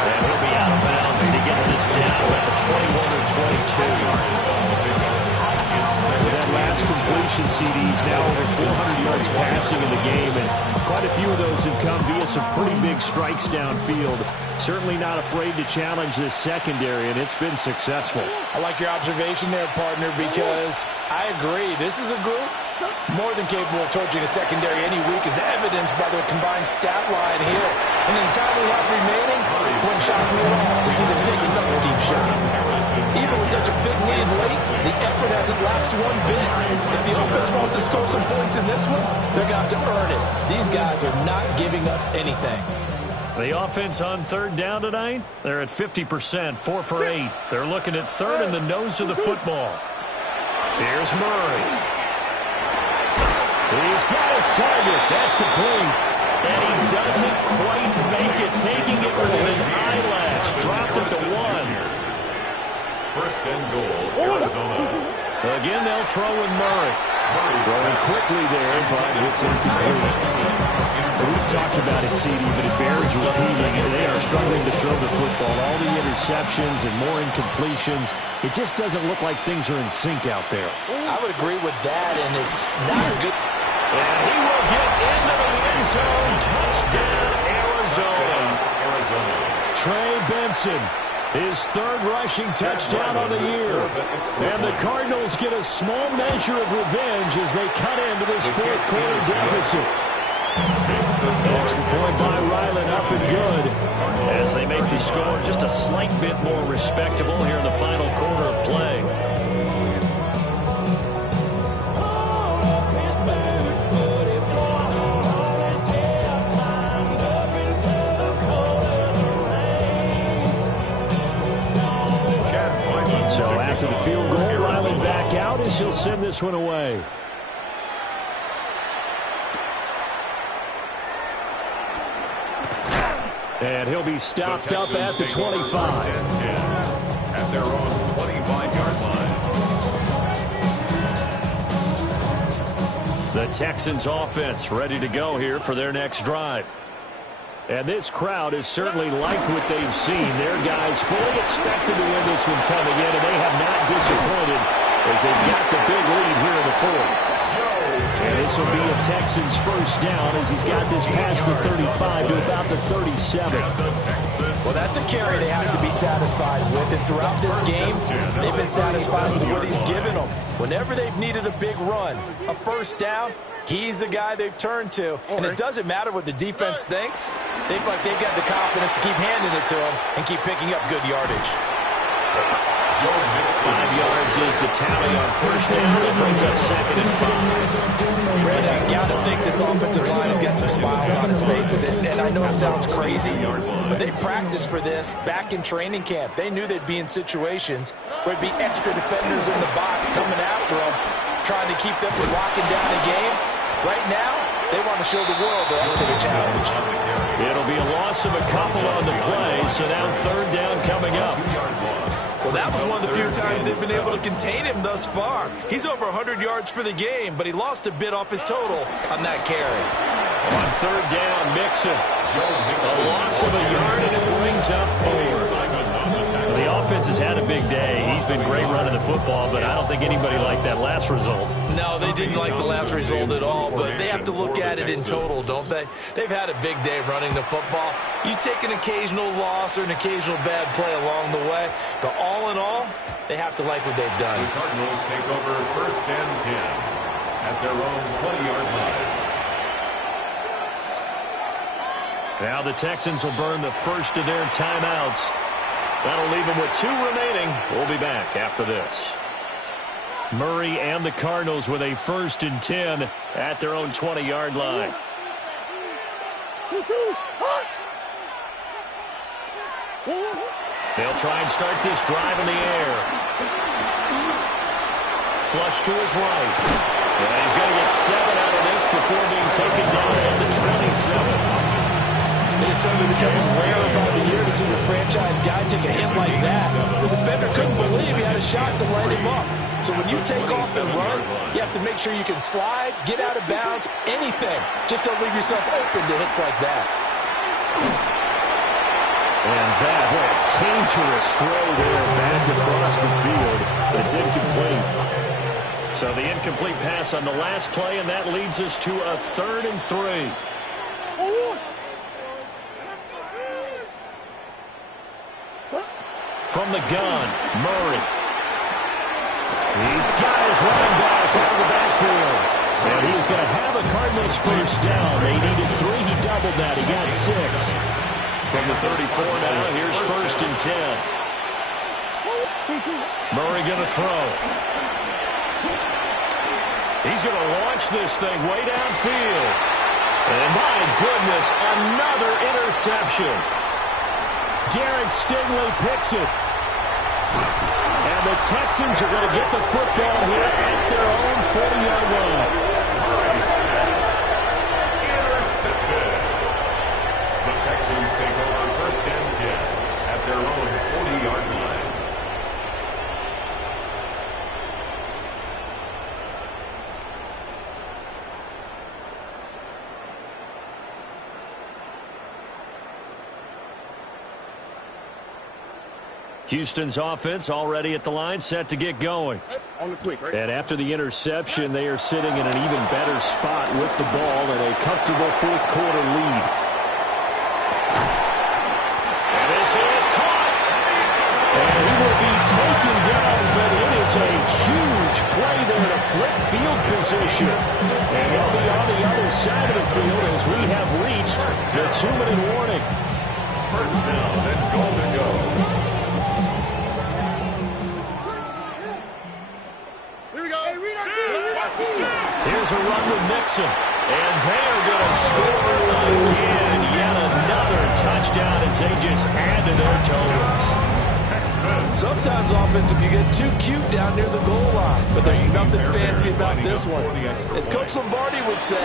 And he'll be out of bounds as he gets this down at the 21 or 22. With that last completion, CD's now over 400 yards passing in the game, and quite a few of those have come via some pretty big strikes downfield. Certainly not afraid to challenge this secondary, and it's been successful. I like your observation there, partner, because I agree. This is a group more than capable of torching a secondary any week, as evidenced by their combined stat line here. And in the time we have remaining, it wouldn't shock me at all to see them take another deep shot. Even with such a big lead late, the effort hasn't lapsed one bit. If the offense wants to score some points in this one, they're going to have to earn it. These guys are not giving up anything. The offense on third down tonight, they're at 50%, 4 for 8. They're looking at third in the nose of the football. Here's Murray. He's got his target. That's complete. And he doesn't quite make it, taking it within an eyelash. Dropped it to 1. First and goal, Arizona. Again, they'll throw in Murray. Throwing quickly there, but it's incomplete. We've talked about it, CD, but it bears repeating. They are struggling to throw the football. All the interceptions and more incompletions. It just doesn't look like things are in sync out there. I would agree with that, and it's not a good... And he will get into the end zone. Touchdown, Arizona. Trey Benson, his third rushing touchdown on the year. And the Cardinals get a small measure of revenge as they cut into this fourth quarter deficit. Extra point by Ryland, up and good, as they make the score just a slight bit more respectable here in the final quarter of play. So after the field goal, Ryland back send this one away. And he'll be stopped up at the 25. At their own 25-yard line. The Texans offense ready to go here for their next drive. And this crowd has certainly liked what they've seen. Their guys fully expected to win this one coming in, and they have not disappointed as they've got the big lead here in the fourth. And this will be a Texans first down as he's got this past the 35 to about the 37. Well, that's a carry they have to be satisfied with. And throughout this game, they've been satisfied with what he's given them. Whenever they've needed a big run, a first down, he's the guy they've turned to. And it doesn't matter what the defense thinks. They've got the confidence to keep handing it to him and keep picking up good yardage. 5 yards is the tally on first down. It brings up 2nd and 5. Brad, I got to think this offensive line has got some smiles on his faces. And I know it sounds crazy, but they practiced for this back in training camp. They knew they'd be in situations where there'd be extra defenders in the box coming after them, trying to keep them from locking down a game. Right now, they want to show the world they're up to the challenge. It'll be a loss of a couple on the play, so now 3rd down coming up. Well, that was one of the few times they've been able to contain him thus far. He's over 100 yards for the game, but he lost a bit off his total on that carry. On 3rd down, Mixon. A loss of a yard, and it brings up 4. The offense has had a big day. He's been great running the football, but I don't think anybody liked that last result. No, they didn't like the last result at all, but they have to look at it in total, don't they? They've had a big day running the football. You take an occasional loss or an occasional bad play along the way, but all in all, they have to like what they've done. The Cardinals take over 1st and 10 at their own 20-yard line. Now the Texans will burn the first of their timeouts. That'll leave them with 2 remaining. We'll be back after this. Murray and the Cardinals with a 1st and 10 at their own 20-yard line. They'll try and start this drive in the air. Flush to his right. And he's going to get 7 out of this before being taken down at the 27. It is certainly becoming rare about the year to see a franchise guy take a hit like that. The defender couldn't believe he had a shot to light him up. So when you take off and run, you have to make sure you can slide, get out of bounds, anything. Just don't leave yourself open to hits like that. And that, what a dangerous throw there back across the field. It's incomplete. So the incomplete pass on the last play, and that leads us to a 3rd and 3. From the gun, Murray. He's got his running back out of the backfield. And he's going to have a Cardinals first down. They needed 3. He doubled that. He got 6. From the 34 now, here's 1st and 10. Murray going to throw. He's going to launch this thing way downfield. And my goodness, another interception. Derek Stingley picks it. And the Texans are going to get the football here at their own 40-yard line. Intercepted. The Texans take over 1st and 10 at their own 40-yard line. Houston's offense already at the line, set to get going. On the quick, right? And after the interception, they are sitting in an even better spot with the ball and a comfortable 4th quarter lead. And this is caught. And he will be taken down, but it is a huge play there to flip field position. And he'll be on the other side of the field as we have reached the 2-minute warning. 1st down and goal to go. Here's a run with Mixon. And they're going to score again. Yet another touchdown as they just add to their totals. Sometimes offense can get too cute down near the goal line, but there's nothing fancy about this one. As Coach Lombardi would say,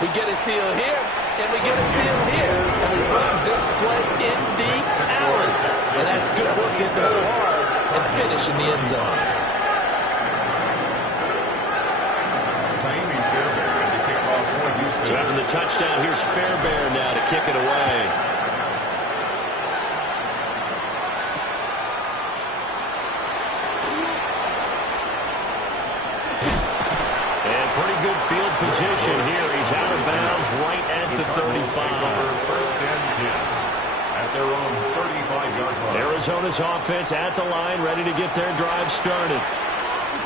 we get a seal here, and we get a seal here, and we run this play in the alley. And that's good work getting the ball hard and finish in the end zone. So after the touchdown, here's Fairbairn now to kick it away. And pretty good field position here. He's out of bounds right at the 35. First and 10 at their own 35-yard line. Arizona's offense at the line, ready to get their drive started.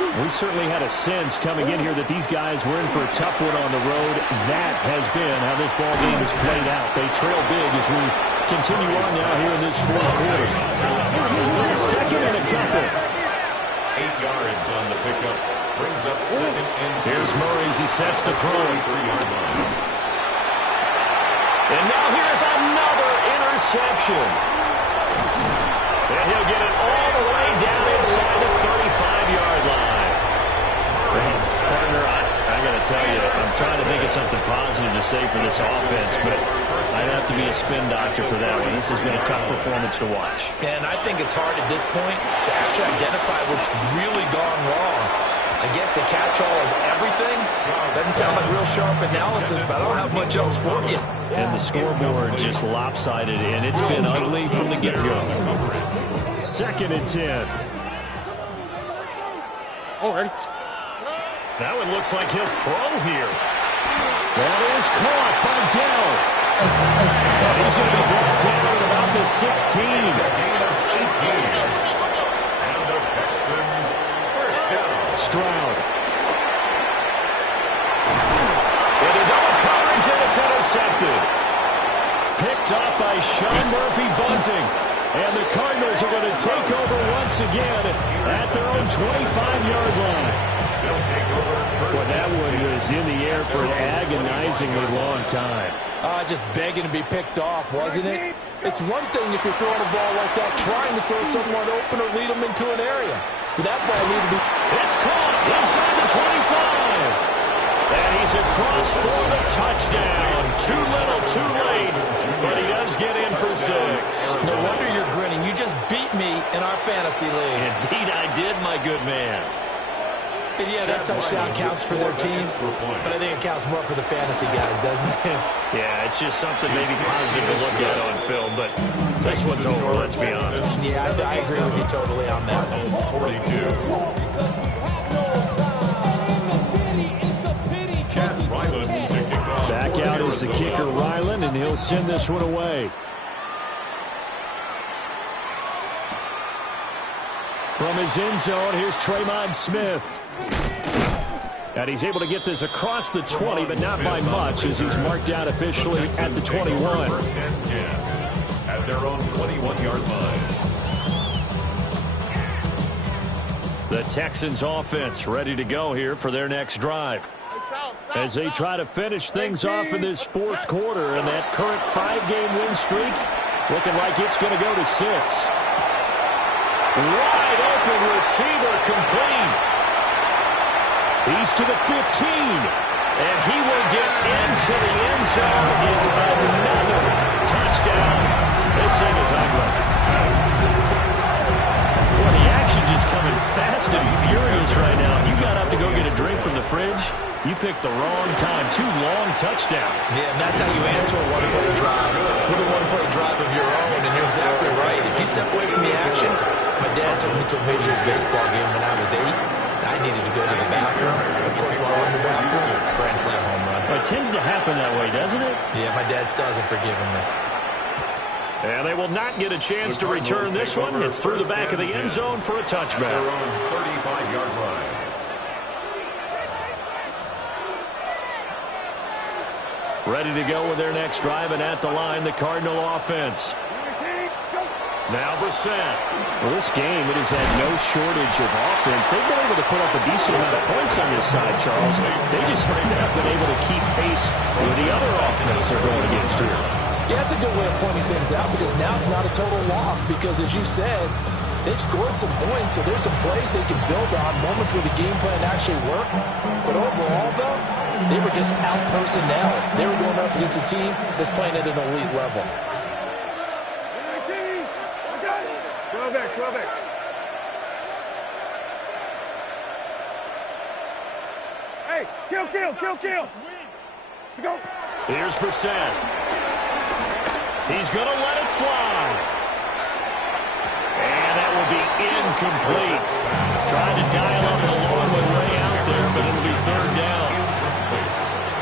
We certainly had a sense coming in here that these guys were in for a tough one on the road. That has been how this ball game has played out. They trail big as we continue on now here in this fourth quarter. Second and a couple. 8 yards on the pickup. Brings up second and 2. Here's Murray as he sets to throw. 3-yard line. And now here's another interception. And he'll get it all the way down inside the 35-yard line. Partner, I got to tell you, I'm trying to think of something positive to say for this offense, but I'd have to be a spin doctor for that one. This has been a tough performance to watch. And I think it's hard at this point to actually identify what's really gone wrong. I guess the catch-all is everything. Doesn't sound like real sharp analysis, but I don't have much else for you. And the scoreboard just lopsided, and it's been ugly from the get-go. Second and 10. Oh, ready? Now it looks like he'll throw here. That is caught by Dell. And he's going to be brought down at about the 16. Gain of 18. And the Texans first down. Stroud. Into double coverage, and it's intercepted. Picked up by Sean Murphy-Bunting. And the Cardinals are going to take over once again at their own 25-yard line. Well, that one was in the air for an agonizingly long time. Just begging to be picked off, wasn't it? It's one thing if you're throwing a ball like that, trying to throw someone open or lead them into an area. But that ball needed to be... It's caught inside the 25. And he's across for the touchdown. Too little, too late. But he does get in for 6. No wonder you're grinning. You just beat me in our fantasy league. Indeed I did, my good man. And yeah, that touchdown counts for their team, but I think it counts more for the fantasy guys, doesn't it? Yeah, it's just something maybe positive to look at on film, but this one's over, let's be honest. Yeah, I agree with you totally on that. 42. Back out is the kicker, Ryland, and he'll send this one away. From his end zone, here's Tremon Smith. And he's able to get this across the 20, but not by much, as he's marked out officially at the 21. First and 10 at their own 21-yard line. The Texans offense ready to go here for their next drive. As they try to finish things off in this fourth quarter, and that current 5-game win streak looking like it's going to go to 6. Wide open receiver complete. He's to the 15. And he will get into the end zone. It's another touchdown. This thing is ugly. Well, the action just coming fast and furious right now. If you got up to go get a drink from the fridge, you picked the wrong time. 2 long touchdowns. Yeah, and that's how you answer a one-play drive with a one-play drive of your own. And you're exactly right. If you step away from the action, my dad took me to a Major League Baseball game when I was 8. I needed to go to the bathroom. Of course, while we're in the bathroom, grand slam home run. Well, it tends to happen that way, doesn't it? Yeah, my dad still hasn't forgiven me. And they will not get a chance to return this one. It's through the back of the end zone for a touchback. Their own 35-yard line. Ready to go with their next drive, and at the line, the Cardinal offense. Now Brissett. Well, this game, it has had no shortage of offense. They've been able to put up a decent amount of points on this side, Charles. They just haven't been able to keep pace with the other offense they're going against here. Yeah, that's a good way of pointing things out, because now it's not a total loss, because as you said, They've scored some points, so there's some plays they can build on, moments where the game plan actually worked. But overall, though, they were just out-personnel. They were going up against a team that's playing at an elite level. 12 back. Hey, kill. Let's go. Here's Brissett. He's going to let it fly. And that will be incomplete. Trying to dial up the long way out there, but it'll be third down.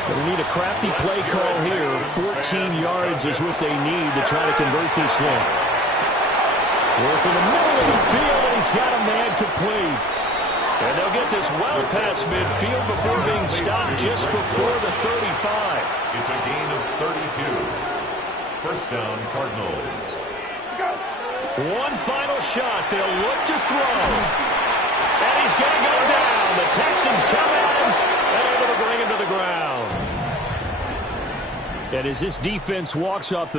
They need a crafty play call here. 14 yards is what they need to try to convert this one. Work in the middle of the field, and he's got a man complete. And they'll get this well past midfield before being stopped just before the 35. It's a gain of 32. First down, Cardinals. One final shot. They'll look to throw. And he's going to go down. The Texans come in and able to bring him to the ground. And as this defense walks off the